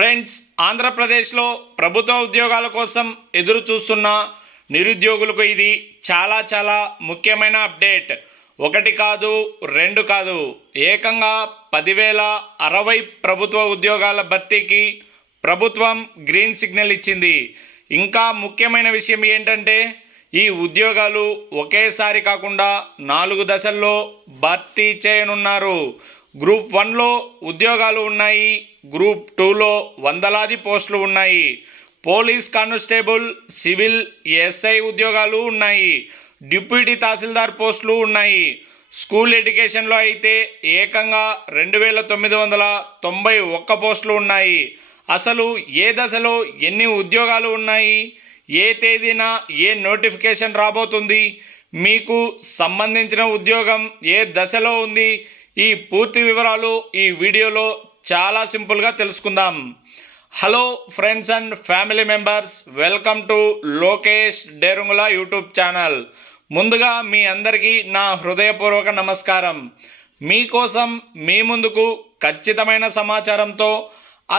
Friends, ఆంధ్రప్రదేశ్లో ప్రభుత్వ ఉద్యోగాల కోసం ఎదురు చూస్తున్న నిరుద్యోగులకు ఇది చాలా ముఖ్యమైన అప్డేట్. ఒకటి కాదు, రెండు కాదు, ఏకంగా 10,060 ప్రభుత్వ ఉద్యోగాల భర్తీకి ప్రభుత్వం గ్రీన్ సిగ్నల్ ఇచ్చింది. ఇంకా ముఖ్యమైన విషయం ఏంటంటే ఈ ఉద్యోగాలు ఒకేసారి కాకుండా 4 దశల్లో భర్తీ చేయనున్నారు. గ్రూప్ 1లో ఉద్యోగాలు ఉన్నాయి, గ్రూప్ 2లో వందలాది పోస్టులు ఉన్నాయి, పోలీస్ కానిస్టేబుల్, సివిల్, ఎస్ఐ ఉద్యోగాలు ఉన్నాయి, డిప్యూటీ తహసీల్దార్ పోస్టులు ఉన్నాయి. స్కూల్ ఎడ్యుకేషన్లో అయితే ఏకంగా 2,991 పోస్టులు ఉన్నాయి. అసలు ఏ దశలో ఎన్ని ఉద్యోగాలు ఉన్నాయి, ఏ తేదీన ఏ నోటిఫికేషన్ రాబోతుంది, మీకు సంబంధించిన ఉద్యోగం ఏ దశలో ఉంది, ఈ పూర్తి వివరాలు ఈ వీడియోలో చాలా సింపుల్గా తెలుసుకుందాం. Hello friends and family members, welcome to Lokesh డేరుంగుల YouTube channel. ముందుగా మీ అందరికీ నా హృదయపూర్వక నమస్కారం. మీకోసం మీ ముందుకు ఖచ్చితమైన సమాచారంతో,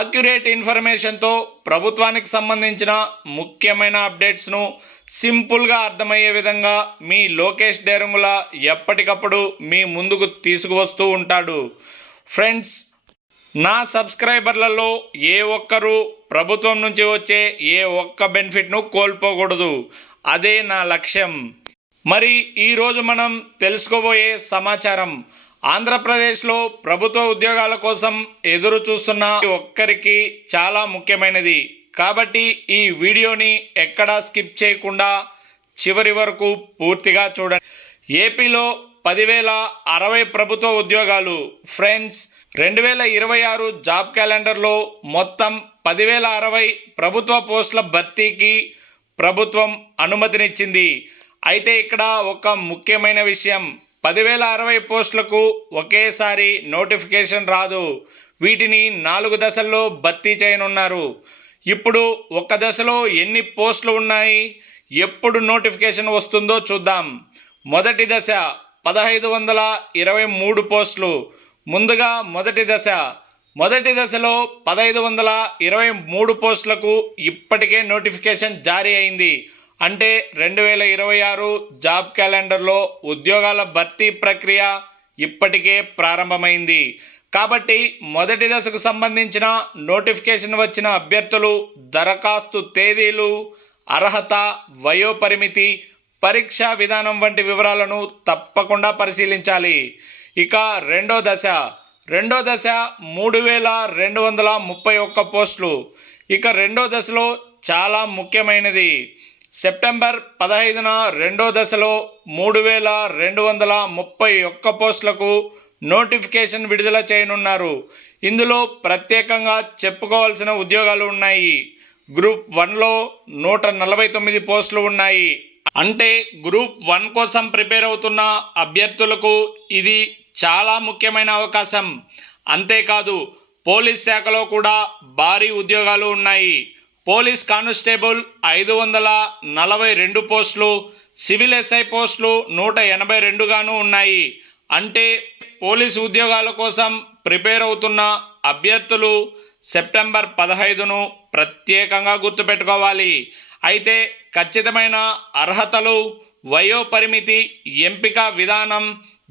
అక్యురేట్ ఇన్ఫర్మేషన్తో ప్రభుత్వానికి సంబంధించిన ముఖ్యమైన అప్డేట్స్ను సింపుల్గా అర్థమయ్యే విధంగా మీ లోకేష్ డేరుంగుల ఎప్పటికప్పుడు మీ ముందుకు తీసుకువస్తూ ఉంటాడు. ఫ్రెండ్స్, నా సబ్స్క్రైబర్లలో ఏ ఒక్కరూ ప్రభుత్వం నుంచి వచ్చే ఏ ఒక్క బెనిఫిట్ను కోల్పోకూడదు. అదే నా లక్ష్యం. మరి ఈరోజు మనం తెలుసుకోబోయే సమాచారం ఆంధ్రప్రదేశ్లో ప్రభుత్వ ఉద్యోగాల కోసం ఎదురు చూస్తున్న ఒక్కరికి చాలా ముఖ్యమైనది. కాబట్టి ఈ వీడియోని ఎక్కడా స్కిప్ చేయకుండా చివరి వరకు పూర్తిగా చూడండి. ఏపీలో 10,060 ప్రభుత్వ ఉద్యోగాలు. ఫ్రెండ్స్, 2026 జాబ్ క్యాలెండర్లో మొత్తం 10,060 ప్రభుత్వ పోస్టుల భర్తీకి ప్రభుత్వం అనుమతినిచ్చింది. అయితే ఇక్కడ ఒక ముఖ్యమైన విషయం, 10,060 పోస్టులకు ఒకేసారి నోటిఫికేషన్ రాదు. వీటిని 4 దశల్లో భర్తీ చేయనున్నారు. ఇప్పుడు ఒక దశలో ఎన్ని పోస్టులు ఉన్నాయి, ఎప్పుడు నోటిఫికేషన్ వస్తుందో చూద్దాం. మొదటి దశ 1,523 పోస్టులు. ముందుగా మొదటి దశలో 1,523 పోస్టులకు ఇప్పటికే నోటిఫికేషన్ జారీ అయింది. అంటే 2026 జాబ్ క్యాలెండర్లో ఉద్యోగాల భర్తీ ప్రక్రియ ఇప్పటికే ప్రారంభమైంది. కాబట్టి మొదటి దశకు సంబంధించిన నోటిఫికేషన్ వచ్చిన అభ్యర్థులు దరఖాస్తు తేదీలు, అర్హత, వయోపరిమితి, పరీక్షా విధానం వంటి వివరాలను తప్పకుండా పరిశీలించాలి. ఇక రెండో దశ 3,231 పోస్టులు. ఇక రెండో దశలో చాలా ముఖ్యమైనది. సెప్టెంబర్ 15న రెండో దశలో 3,231 పోస్టులకు నోటిఫికేషన్ విడుదల చేయనున్నారు. ఇందులో ప్రత్యేకంగా చెప్పుకోవాల్సిన ఉద్యోగాలు ఉన్నాయి. గ్రూప్ 1లో 149 పోస్టులు ఉన్నాయి. అంటే గ్రూప్ 1 కోసం ప్రిపేర్ అవుతున్న అభ్యర్థులకు ఇది చాలా ముఖ్యమైన అవకాశం. అంతేకాదు, పోలీస్ శాఖలో కూడా భారీ ఉద్యోగాలు ఉన్నాయి. పోలీస్ కానిస్టేబుల్ 542 పోస్టులు, సివిల్ ఎస్ఐ పోస్టులు 182 ఉన్నాయి. అంటే పోలీసు ఉద్యోగాల కోసం ప్రిపేర్ అవుతున్న అభ్యర్థులు సెప్టెంబర్ 15ను ప్రత్యేకంగా గుర్తుపెట్టుకోవాలి. అయితే ఖచ్చితమైన అర్హతలు, వయోపరిమితి, ఎంపిక విధానం,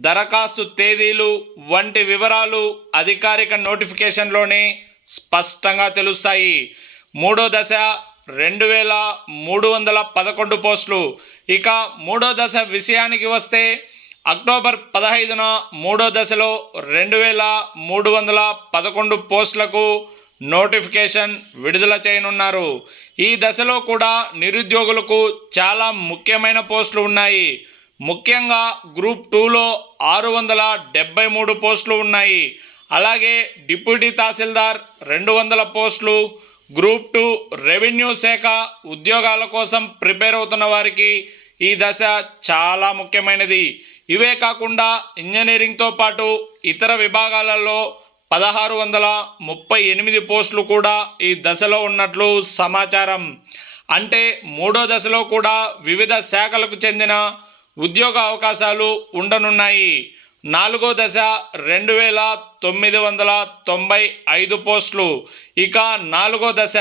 దరఖాస్తు తేదీలు వంటి వివరాలు అధికారిక నోటిఫికేషన్లోనే స్పష్టంగా తెలుస్తాయి. మూడో దశ 2,311 పోస్టులు. ఇక మూడో దశ విషయానికి వస్తే అక్టోబర్ 15న మూడో దశలో 2,311 పోస్టులకు నోటిఫికేషన్ విడుదల చేయనున్నారు. ఈ దశలో కూడా నిరుద్యోగులకు చాలా ముఖ్యమైన పోస్టులు ఉన్నాయి. ముఖ్యంగా గ్రూప్ 2లో 673 పోస్టులు ఉన్నాయి. అలాగే డిప్యూటీ తహసీల్దార్ 200 పోస్టులు. గ్రూప్ 2 రెవెన్యూ శాఖ ఉద్యోగాల కోసం ప్రిపేర్ అవుతున్న వారికి ఈ దశ చాలా ముఖ్యమైనది. ఇవే కాకుండా ఇంజనీరింగ్తో పాటు ఇతర విభాగాలలో 1,638 పోస్టులు కూడా ఈ దశలో ఉన్నట్లు సమాచారం. అంటే మూడో దశలో కూడా వివిధ శాఖలకు చెందిన ఉద్యోగ అవకాశాలు ఉండనున్నాయి. నాలుగో దశ 2995 పోస్టులు. ఇక నాలుగో దశ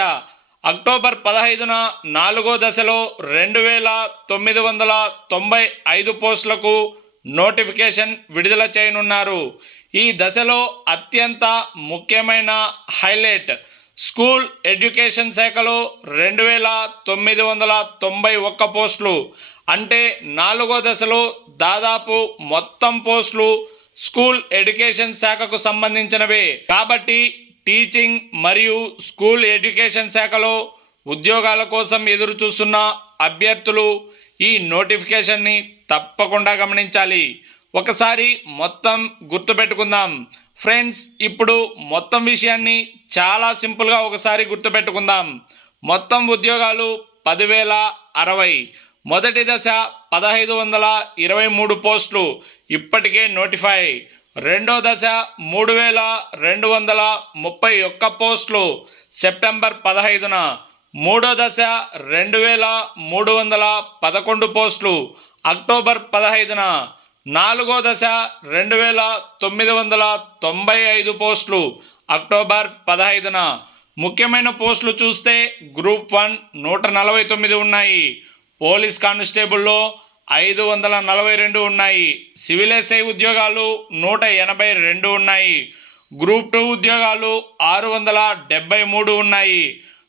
అక్టోబర్ 15న నాలుగో దశలో 2995 పోస్టులకు నోటిఫికేషన్ విడుదల చేయనున్నారు. ఈ దశలో అత్యంత ముఖ్యమైన హైలైట్ స్కూల్ ఎడ్యుకేషన్ శాఖలో 2991 పోస్టులు. అంటే నాలుగో దశలో దాదాపు మొత్తం పోస్టులు స్కూల్ ఎడ్యుకేషన్ శాఖకు సంబంధించినవే. కాబట్టి టీచింగ్ మరియు స్కూల్ ఎడ్యుకేషన్ శాఖలో ఉద్యోగాల కోసం ఎదురు చూస్తున్న అభ్యర్థులు ఈ నోటిఫికేషన్ని తప్పకుండా గమనించాలి. ఒకసారి మొత్తం గుర్తుపెట్టుకుందాం ఫ్రెండ్స్. ఇప్పుడు మొత్తం విషయాన్ని చాలా సింపుల్గా ఒకసారి గుర్తుపెట్టుకుందాం. మొత్తం ఉద్యోగాలు 10,060. మొదటి దశ 1523 పోస్టులు ఇప్పటికే నోటిఫై. రెండో దశ 3231 పోస్టులు సెప్టెంబర్ 15న. మూడో దశ 2311 పోస్టులు అక్టోబర్ 15న. నాలుగో దశ 2995 పోస్టులు అక్టోబర్ 15న. ముఖ్యమైన పోస్టులు చూస్తే గ్రూప్ 1 149 ఉన్నాయి. పోలీస్ కానిస్టేబుల్లో 542 ఉన్నాయి. సివిల్ ఎస్ఐ ఉద్యోగాలు 182 ఉన్నాయి. గ్రూప్ 2 ఉద్యోగాలు 673 ఉన్నాయి.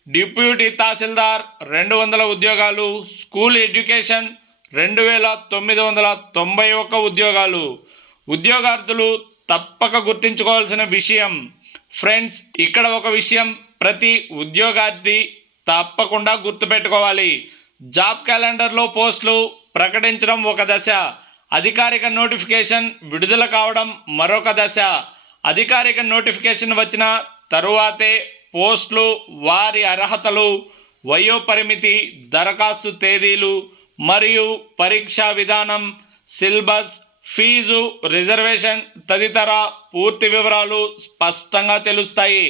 డిప్యూటీ తహసీల్దార్ 200 ఉద్యోగాలు. స్కూల్ ఎడ్యుకేషన్ 2991 ఉద్యోగాలు. ఉద్యోగార్థులు తప్పక గుర్తుంచుకోవాల్సిన విషయం ఫ్రెండ్స్, ఇక్కడ ఒక విషయం ప్రతి ఉద్యోగార్థి తప్పకుండా గుర్తుపెట్టుకోవాలి. జాబ్ క్యాలెండర్లో పోస్టులు ప్రకటించడం ఒక దశ, అధికారిక నోటిఫికేషన్ విడుదల కావడం మరొక దశ. అధికారిక నోటిఫికేషన్ వచ్చిన తరువాతే పోస్టులు, వారి అర్హతలు, వయోపరిమితి, దరఖాస్తు తేదీలు మరియు పరీక్షా విధానం, సిలబస్, ఫీజు, రిజర్వేషన్ తదితర పూర్తి వివరాలు స్పష్టంగా తెలుస్తాయి.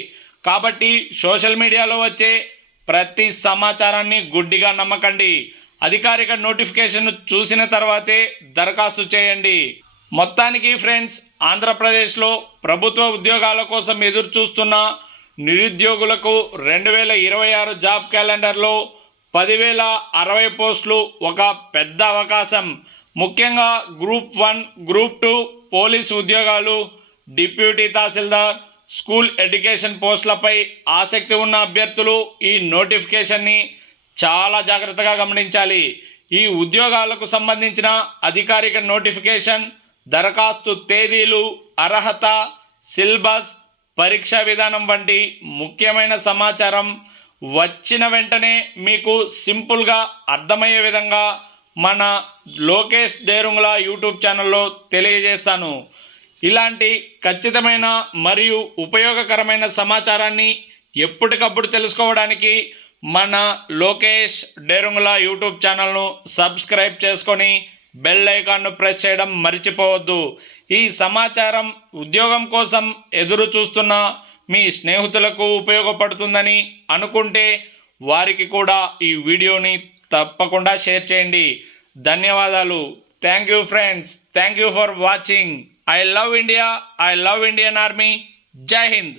కాబట్టి సోషల్ మీడియాలో వచ్చే ప్రతి సమాచారాన్ని గుడ్డిగా నమ్మకండి. అధికారిక నోటిఫికేషన్ చూసిన తర్వాతే దరఖాస్తు చేయండి. మొత్తానికి ఫ్రెండ్స్, ఆంధ్రప్రదేశ్లో ప్రభుత్వ ఉద్యోగాల కోసం ఎదురు చూస్తున్న నిరుద్యోగులకు 2026 జాబ్ క్యాలెండర్లో 10,060 పోస్టులు ఒక పెద్ద అవకాశం. ముఖ్యంగా గ్రూప్ 1, గ్రూప్ 2 పోలీసు ఉద్యోగాలు, డిప్యూటీ తహసీల్దార్, స్కూల్ ఎడ్యుకేషన్ పోస్టులపై ఆసక్తి ఉన్న అభ్యర్థులు ఈ నోటిఫికేషన్ని చాలా జాగ్రత్తగా గమనించాలి. ఈ ఉద్యోగాలకు సంబంధించిన అధికారిక నోటిఫికేషన్, దరఖాస్తు తేదీలు, అర్హత, సిలబస్, పరీక్షా విధానం వంటి ముఖ్యమైన సమాచారం వచ్చిన వెంటనే మీకు సింపుల్గా అర్థమయ్యే విధంగా మన లోకేష్ డేరుంగల యూట్యూబ్ ఛానల్లో తెలియజేస్తాను. ఇలాంటి ఖచ్చితమైన మరియు ఉపయోగకరమైన సమాచారాన్ని ఎప్పటికప్పుడు తెలుసుకోవడానికి మన లోకేష్ డేరుంగల యూట్యూబ్ ఛానల్ను సబ్స్క్రైబ్ చేసుకొని బెల్ ఐకాన్ను ప్రెస్ చేయడం మర్చిపోవద్దు. ఈ సమాచారం ఉద్యోగం కోసం ఎదురు చూస్తున్న మీ స్నేహితులకు ఉపయోగపడుతుందని అనుకుంటే వారికి కూడా ఈ వీడియోని తప్పకుండా షేర్ చేయండి. ధన్యవాదాలు. Thank you friends. Thank you for watching. I love India. I love Indian Army. Jai Hind.